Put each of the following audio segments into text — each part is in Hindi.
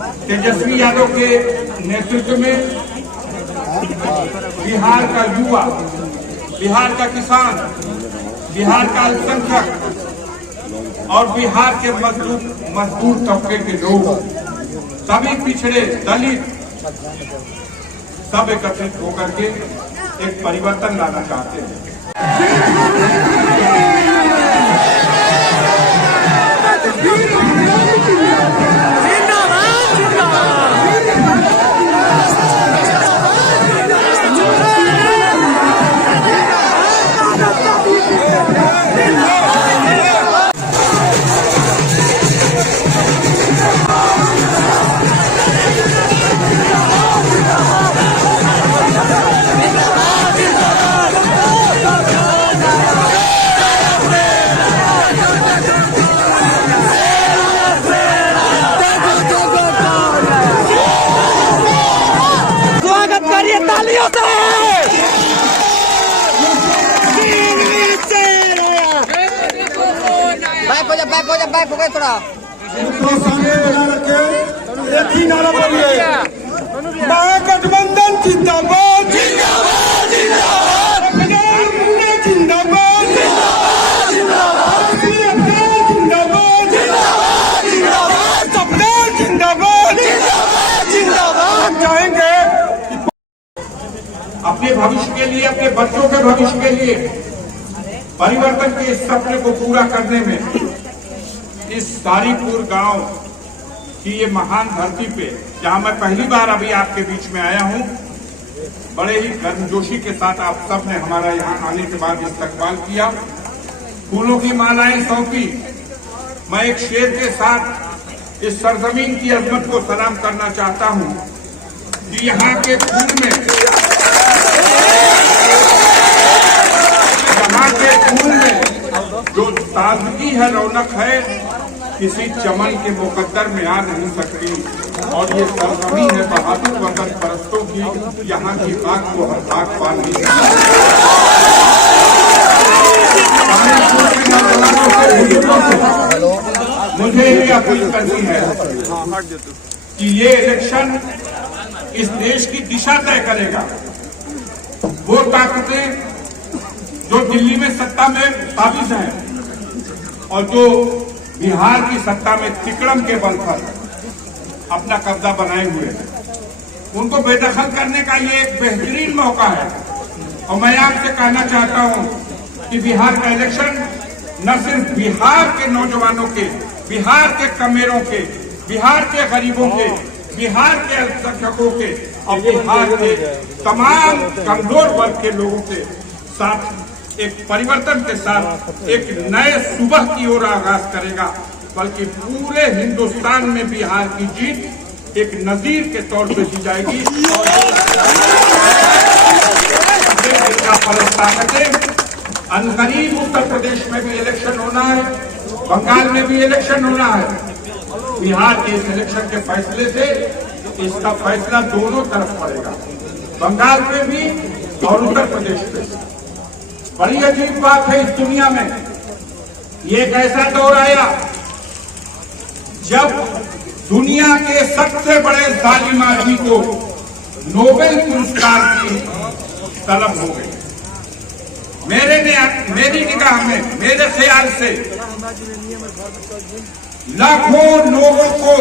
तेजस्वी यादव के नेतृत्व में बिहार का युवा, बिहार का किसान, बिहार का अल्पसंख्यक और बिहार के मजदूर तबके के लोग, सभी पिछड़े दलित सब एकत्रित होकर के एक परिवर्तन लाना चाहते हैं। बैक हो गए थोड़ा सामने बना रखे, एक ही नारा बोलिए, महागठबंधन जिंदाबाद जिंदाबाद जिंदाबाद, जिंदाबाद जिंदाबाद जिंदाबाद, जिंदाबाद जिंदाबाद जिंदाबाद। चाहेंगे अपने भविष्य के लिए, अपने बच्चों के भविष्य के लिए परिवर्तन के इस सपने को पूरा करने में इस सारीपुर गांव की ये महान धरती पे, जहां मैं पहली बार अभी आपके बीच में आया हूं, बड़े ही गर्मजोशी के साथ आप सब ने हमारा यहां आने के बाद इस्तकबाल किया, फूलों की मालाएं सौंपी। मैं एक शेर के साथ इस सरजमीन की अजमत को सलाम करना चाहता हूं कि यहाँ के खून में, यहाँ के खून में जो ताजगी है, रौनक है, किसी चमन के मुकद्दर में आ नहीं सकती। और ये सरजमीन है बहादुर वतन परस्तों की, यहाँ की बात को हर बात पा नहीं सकती। मुझे ये अपील करनी है कि ये इलेक्शन इस देश की दिशा तय करेगा। वो ताकतें जो दिल्ली में सत्ता में काबिज हैं और जो बिहार की सत्ता में तिकड़म के बल पर अपना कब्जा बनाए हुए हैं, उनको बेदखल करने का ये एक बेहतरीन मौका है। और मैं आपसे कहना चाहता हूं कि बिहार का इलेक्शन न सिर्फ बिहार के नौजवानों के, बिहार के कमेरों के, बिहार के गरीबों के, बिहार के अल्पसंख्यकों के और बिहार के तमाम कमजोर वर्ग के लोगों के साथ एक परिवर्तन के साथ एक नए सुबह की ओर आगाज करेगा, बल्कि पूरे हिंदुस्तान में बिहार की जीत एक नजीर के तौर पे की जाएगी। अनकरीब उत्तर प्रदेश में भी इलेक्शन होना है, बंगाल में भी इलेक्शन होना है। बिहार के इस इलेक्शन के फैसले से इसका फैसला दोनों तरफ पड़ेगा, बंगाल में भी और उत्तर प्रदेश में। बड़ी अजीब बात है, इस दुनिया में ये एक ऐसा दौर आया जब दुनिया के सबसे बड़े जालिम आदमी को नोबेल पुरस्कार की तलब हो गई। मेरी निगाह में, मेरे ख्याल से लाखों लोगों को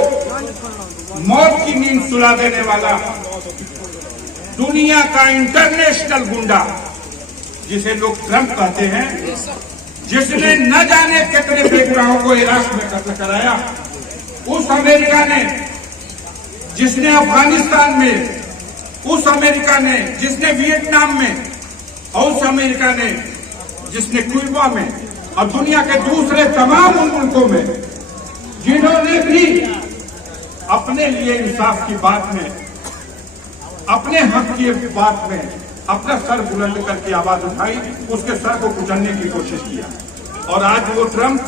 मौत की नींद सुला देने वाला दुनिया का इंटरनेशनल गुंडा, जिसे लोग ट्रंप कहते हैं, जिसने न जाने कितने बेगुनाहों को इराक में कत्ल कराया, उस अमेरिका ने जिसने अफगानिस्तान में, उस अमेरिका ने जिसने वियतनाम में, और उस अमेरिका ने जिसने क्यूबा में और दुनिया के दूसरे तमाम उन मुल्कों में जिन्होंने भी अपने लिए इंसाफ की बात में, अपने हक की बात में अपना सर बुलंद करके आवाज उठाई, उसके सर को कुचलने की कोशिश किया। और आज वो ट्रंप,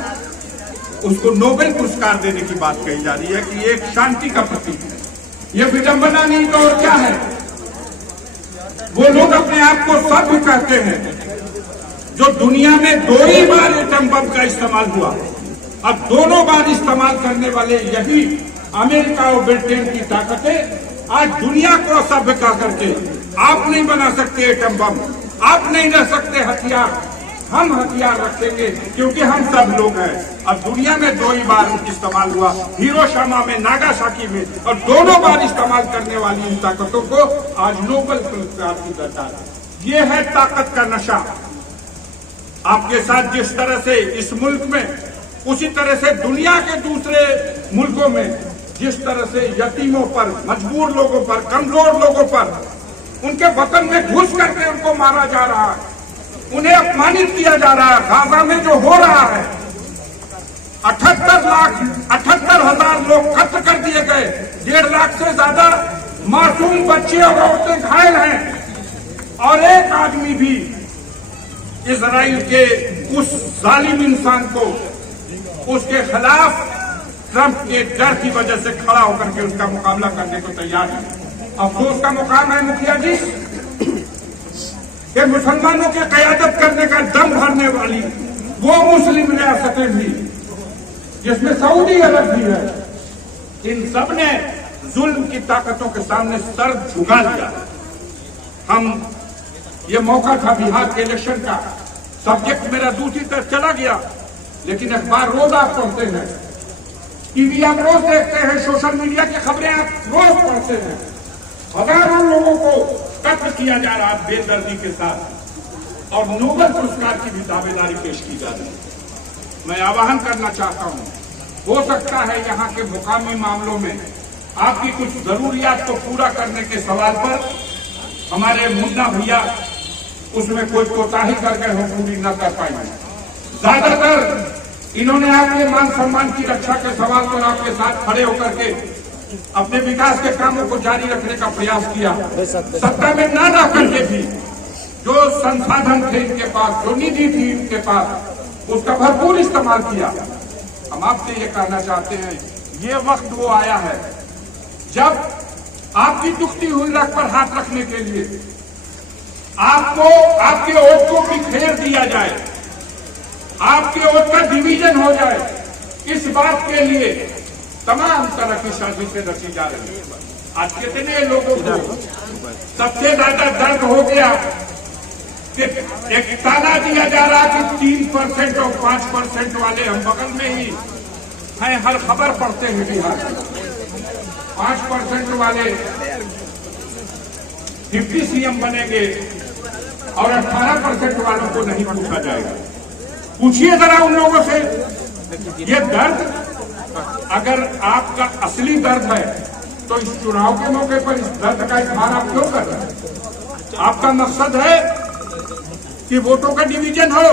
उसको नोबेल पुरस्कार देने की बात कही जा रही है कि ये एक शांति का प्रतीक है। ये विडंबना नहीं तो और क्या है? वो लोग अपने आप को सभ्य कहते हैं जो दुनिया में 2 ही बार एटम बम का इस्तेमाल हुआ। अब दोनों बार इस्तेमाल करने वाले यही अमेरिका और ब्रिटेन की ताकतें आज दुनिया को असभ्य कर करके आप नहीं बना सकते एटम बम, आप नहीं रह सकते हथियार, हम हथियार रखेंगे क्योंकि हम सब लोग हैं। अब दुनिया में 2 ही बार इस्तेमाल हुआ, हिरोशिमा में, नागासाकी में, और दोनों बार इस्तेमाल करने वाली इन ताकतों को आज नोबेल पुरस्कार की दरकार है। ये है ताकत का नशा। आपके साथ जिस तरह से इस मुल्क में, उसी तरह से दुनिया के दूसरे मुल्कों में जिस तरह से यतीमों पर, मजबूर लोगों पर, कमजोर लोगों पर उनके वतन में घुस करके उनको मारा जा रहा है, उन्हें अपमानित किया जा रहा है। गाजा में जो हो रहा है, 78,00,000 लोग कत्ल कर दिए गए, 1.5 लाख से ज्यादा मासूम बच्चे और औरतें घायल हैं, और एक आदमी भी इजराइल के उस जालिम इंसान को, उसके खिलाफ ट्रंप के डर की वजह से खड़ा होकर के उसका मुकाबला करने को तैयार है। अफसोस का मुकाम है मुखिया जी कि मुसलमानों की क़यादत करने का दम भरने वाली वो मुस्लिम रियासतें भी, जिसमें सऊदी अरब भी है, इन सब ने जुल्म की ताकतों के सामने सर झुका दिया। हम ये मौका था बिहार के इलेक्शन का, सब्जेक्ट मेरा दूसरी तरफ चला गया, लेकिन अखबार रोज आप पढ़ते हैं, टीवी आप रोज देखते हैं, सोशल मीडिया की खबरें आप रोज पढ़ते हैं। हजारों लोगों को कत्ल किया जा रहा है बेदर्दी के साथ, और नोबेल पुरस्कार की भी दावेदारी पेश की जा रही है। मैं आह्वान करना चाहता हूं, हो सकता है यहाँ के मुकामी मामलों में आपकी कुछ जरूरियात को पूरा करने के सवाल पर हमारे मुन्ना भैया उसमें कोई कोताही करके हो पूरी न कर पाएंगे। ज्यादातर इन्होंने आपके मान सम्मान की रक्षा के सवाल पर आपके साथ खड़े होकर के अपने विकास के कामों को जारी रखने का प्रयास किया। सत्ता में न रह करके भी जो संसाधन थे इनके पास, जो निधि थी इनके पास, उसका भरपूर इस्तेमाल किया। हम आपसे ये कहना चाहते हैं, ये वक्त वो आया है जब आपकी दुखती हुई रख पर हाथ रखने के लिए आपको आपके वोट को बिखेर दिया जाए, आपके वोट का डिवीजन हो जाए। इस बात के लिए तमाम तरह की साजिशें रची जा रही है। आज कितने लोगों को सबसे ज्यादा दर्द हो गया कि एक ताना दिया जा रहा कि 3% और 5% वाले हम बगल में ही हैं, हर खबर पढ़ते हैं बिहार में। 5% वाले डिप्टी सीएम बनेंगे और 18% वालों को नहीं पूछा जाएगा। पूछिए जरा उन लोगों से, ये दर्द अगर आपका असली दर्द है तो इस चुनाव के मौके पर इस दर्द का इजहार आप क्यों कर रहे हैं? आपका मकसद है कि वोटों का डिवीजन हो,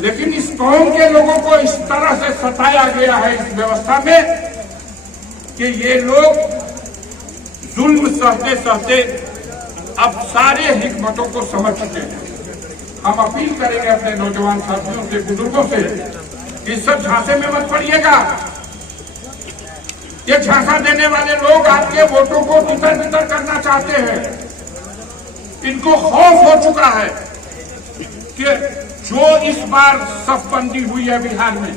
लेकिन इस कौम के लोगों को इस तरह से सताया गया है इस व्यवस्था में कि ये लोग जुल्म सहते सहते अब सारे हिकमतों को समझ चुके हैं। हम अपील करेंगे अपने नौजवान साथियों से, बुजुर्गों से, इस सब झांसे में मत पड़िएगा। ये झांसा देने वाले लोग आपके वोटों को तितर बितर करना चाहते हैं। इनको खौफ हो चुका है कि जो इस बार सफबंदी हुई है बिहार में,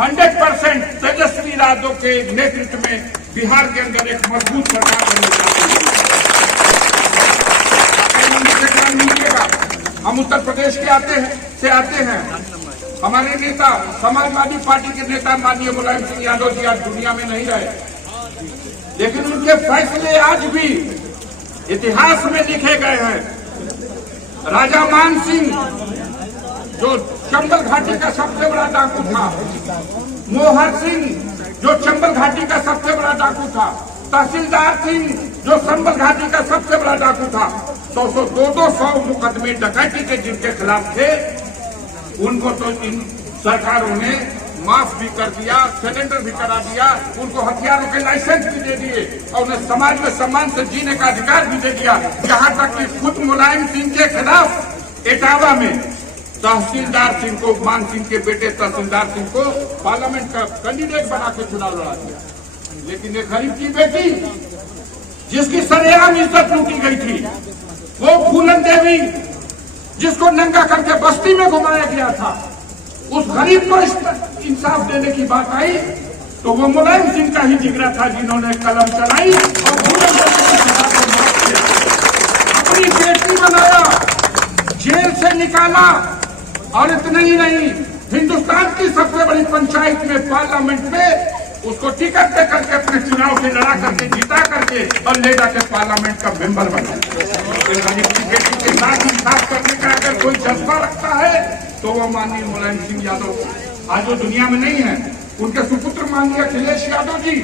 100% तेजस्वी यादव के नेतृत्व में बिहार के अंदर एक मजबूत सरकार बनने जाती है। हम उत्तर प्रदेश के आते हैं। हमारे नेता, समाजवादी पार्टी के नेता माननीय मुलायम सिंह यादव जी आज दुनिया में नहीं रहे, लेकिन उनके फैसले आज भी इतिहास में लिखे गए हैं। राजा मान सिंह जो चंबल घाटी का सबसे बड़ा डाकू था, मोहर सिंह जो चंबल घाटी का सबसे बड़ा डाकू था, तहसीलदार सिंह जो चंबल घाटी का सबसे बड़ा डाकू था, 200 मुकदमे डकैती के जिनके खिलाफ थे, उनको तो इन सरकारों ने माफ भी कर दिया, सरेंडर भी करा दिया, उनको हथियारों के लाइसेंस भी दे दिए और उन्हें समाज में सम्मान से जीने का अधिकार भी दे दिया। यहाँ तक कि खुद मुलायम सिंह के खिलाफ इटावा में तहसीलदार सिंह को, मान सिंह के बेटे तहसीलदार सिंह को पार्लियामेंट का कैंडिडेट बना के चुनाव लड़ा दिया। लेकिन एक गरीब की बेटी जिसकी सरेआम इज्जत लूटी गई थी, वो फूलन देवी जिसको नंगा करके बस्ती में घुमाया गया था, उस गरीब को इंसाफ देने की बात आई तो वो मुलायम सिंह का ही जिगरा था जिन्होंने कलम चलाई और अपनी बेटी बनाया, जेल से निकाला। और इतना ही नहीं, हिंदुस्तान की सबसे बड़ी पंचायत में, पार्लियामेंट में उसको टिकट दे करके अपने चुनाव से लड़ा करके जीता करके और ले जाके पार्लियामेंट का मेंबर बनाया। गरीब की बेटी के साथ इंसाफ करने का अगर कोई जज्बा रखता है तो वो माननीय मुलायम सिंह यादव आज वो दुनिया में नहीं है। उनके सुपुत्र माननीय अखिलेश यादव जी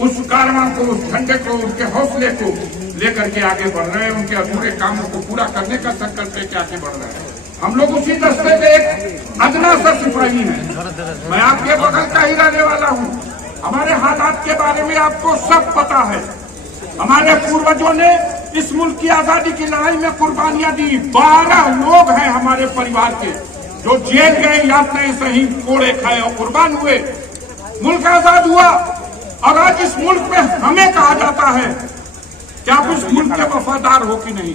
उस कारवां को, उस झंडे को, उनके हौसले को लेकर के आगे बढ़ रहे हैं। उनके अधूरे कामों को पूरा करने का संकल्प लेके आगे बढ़ रहे हैं। हम लोग उसी दस्ते में एक अदना सा सिपाही हैं। मैं आपके बगल का ही रहने वाला हूँ। हमारे हालात के बारे में आपको सब पता है। हमारे पूर्वजों ने इस मुल्क की आजादी की लड़ाई में कुर्बानियां दी। 12 लोग हैं हमारे परिवार के जो जेल गए या नहीं सही कोड़े खाए और कुर्बान हुए। मुल्क आजाद हुआ और आज इस मुल्क में हमें कहा जाता है कि आप इस मुल्क के वफादार हो कि नहीं।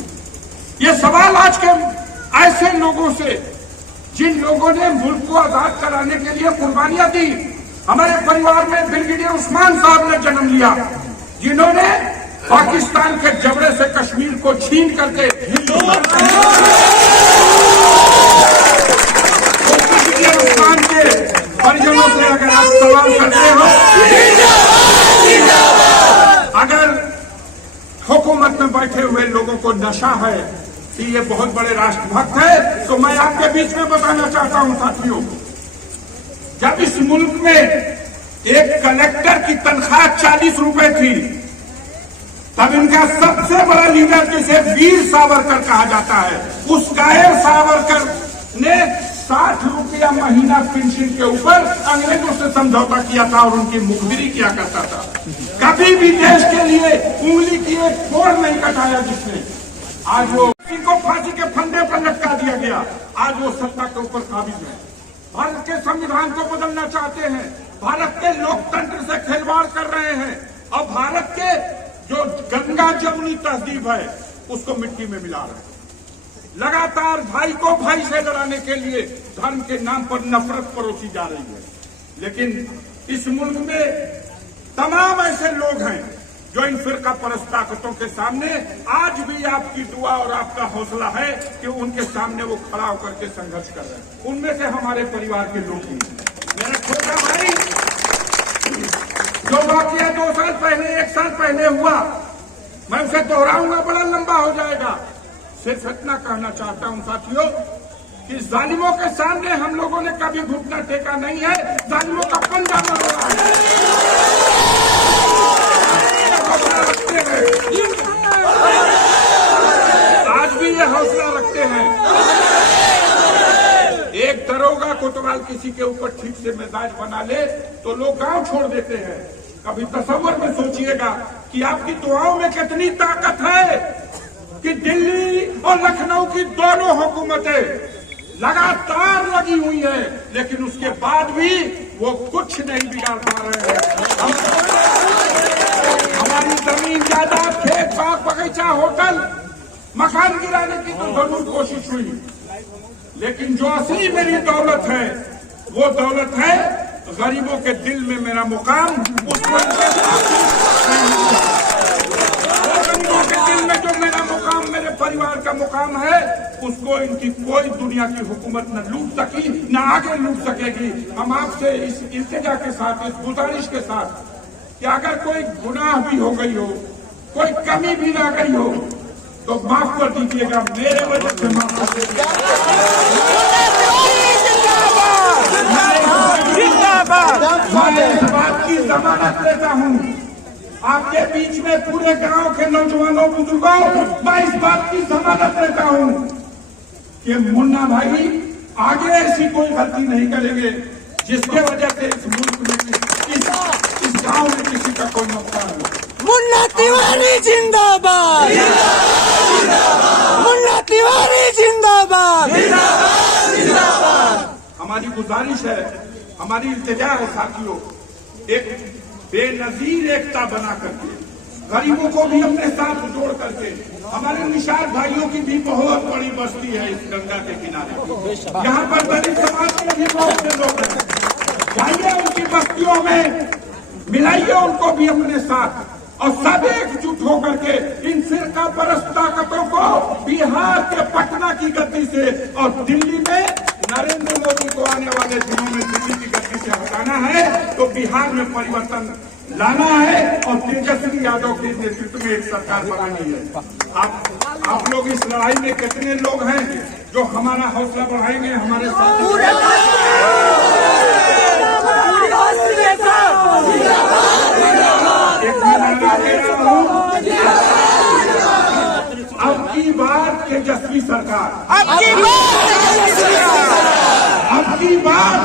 ये सवाल आज के ऐसे लोगों से जिन लोगों ने मुल्क को आजाद कराने के लिए कुर्बानियां दी। हमारे परिवार में ब्रिगेडियर उस्मान साहब ने जन्म लिया, जिन्होंने पाकिस्तान के जबड़े से कश्मीर को छीन करके उस्मान के परिजनों से अगर आप सवाल करते हो, अगर हुकूमत में बैठे हुए लोगों को नशा है कि ये बहुत बड़े राष्ट्रभक्त है, तो मैं आपके बीच में बताना चाहता हूं साथियों, जब इस मुल्क में एक कलेक्टर की तनख्वाह 40 रुपए थी, तब इनका सबसे बड़ा लीडर जिसे वीर सावरकर कहा जाता है, उस कायर सावरकर ने 60 रुपया महीना पेंशन के ऊपर अंग्रेजों से समझौता किया था और उनकी मुखबिरी किया करता था। कभी भी देश के लिए उंगली की एक फोड़ नहीं कटाया जिसने। आज वो इनको फांसी के फंदे पर लटका दिया गया। आज वो सत्ता के ऊपर काबिज है। भारत के संविधान को बदलना चाहते हैं, भारत के लोकतंत्र से खिलवाड़ कर रहे हैं और भारत के जो गंगा जमुनी तहजीब है उसको मिट्टी में मिला रहे हैं। लगातार भाई को भाई से लड़ाने के लिए धर्म के नाम पर नफरत परोसी जा रही है। लेकिन इस मुल्क में तमाम ऐसे लोग हैं जो इन फिरका परस्त ताकतों के सामने आज भी आपकी दुआ और आपका हौसला है कि उनके सामने वो खड़ा होकर के संघर्ष कर रहे हैं। उनमें से हमारे परिवार के लोग ही। मेरा छोटा भाई जो वाकया 2 साल पहले, 1 साल पहले हुआ, मैं उसे दोहराऊंगा, बड़ा लंबा हो जाएगा। सिर्फ इतना कहना चाहता हूं साथियों कि जालिमों के सामने हम लोगों ने कभी घुटना टेका नहीं है। जालिमों का पंजा न हो रहा है। आज भी ये हौसला रखते हैं। एक दरोगा कोतवाल किसी के ऊपर ठीक से मिजाज बना ले तो लोग गांव छोड़ देते हैं। कभी तसव्वुर में सोचिएगा कि आपकी दुआओं में कितनी ताकत है कि दिल्ली और लखनऊ की दोनों हुकूमतें लगातार लगी हुई है, लेकिन उसके बाद भी वो कुछ नहीं बिगाड़ पा रहे हैं। हमारी जमीन, जायदाद, खेत, बाग, बगीचा, होटल, मकान गिराने की तो जरूर कोशिश हुई, लेकिन जो असली मेरी दौलत है वो दौलत है गरीबों के दिल में मेरा मुकाम। गरीबों के दिल में जो मेरा मुकाम, मेरे परिवार का मुकाम है, उसको इनकी कोई दुनिया की हुकूमत न लूट सकी, न आगे लूट सकेगी। हम आपसे इस इल्तिजा के साथ, इस गुजारिश के साथ कि अगर कोई गुनाह भी हो गई हो, कोई कमी भी रह गई हो, तो माफ कर दीजिएगा, मेरे वजह से माफ कर दीजिएगा। मैं इस बात की जमानत देता हूँ आपके बीच में, पूरे गांव के नौजवानों, बुजुर्गों, मैं इस बात की जमानत देता हूँ कि मुन्ना भाई आगे ऐसी कोई गलती नहीं करेंगे जिसके वजह से इस मुल्क में, इस गांव में किसी का कोई नुकसान हो। मुन्ना तिवारी जिंदाबाद, मुन्ना तिवारी जिंदाबाद। हमारी गुजारिश है, हमारी इल्तिजा है साथियों, एक बेनजीर एकता बना करके, गरीबों को भी अपने साथ जोड़ करके, हमारे निषाद भाइयों की भी बहुत बड़ी बस्ती है इस गंगा के किनारे, यहाँ पर दलित समाज के भी बहुत से लोग हैं। जाइए उनकी बस्तियों में, मिलाइए उनको भी अपने साथ और सब एकजुट होकर के इन फिरका परस्त ताकतों को बिहार के पटना की गद्दी से और दिल्ली में नरेंद्र मोदी को आने वाले दिनों में दिल्ली की गद्दी से हटाना है। तो बिहार में परिवर्तन लाना है और तेजस्वी यादव के नेतृत्व में एक सरकार बनानी है। आप लोग इस लड़ाई में कितने लोग हैं जो हमारा हौसला बढ़ाएंगे, हमारे साथ? एक मैं नारा दे रहा हूं, अब की बार तेजस्वी सरकार, अब की बार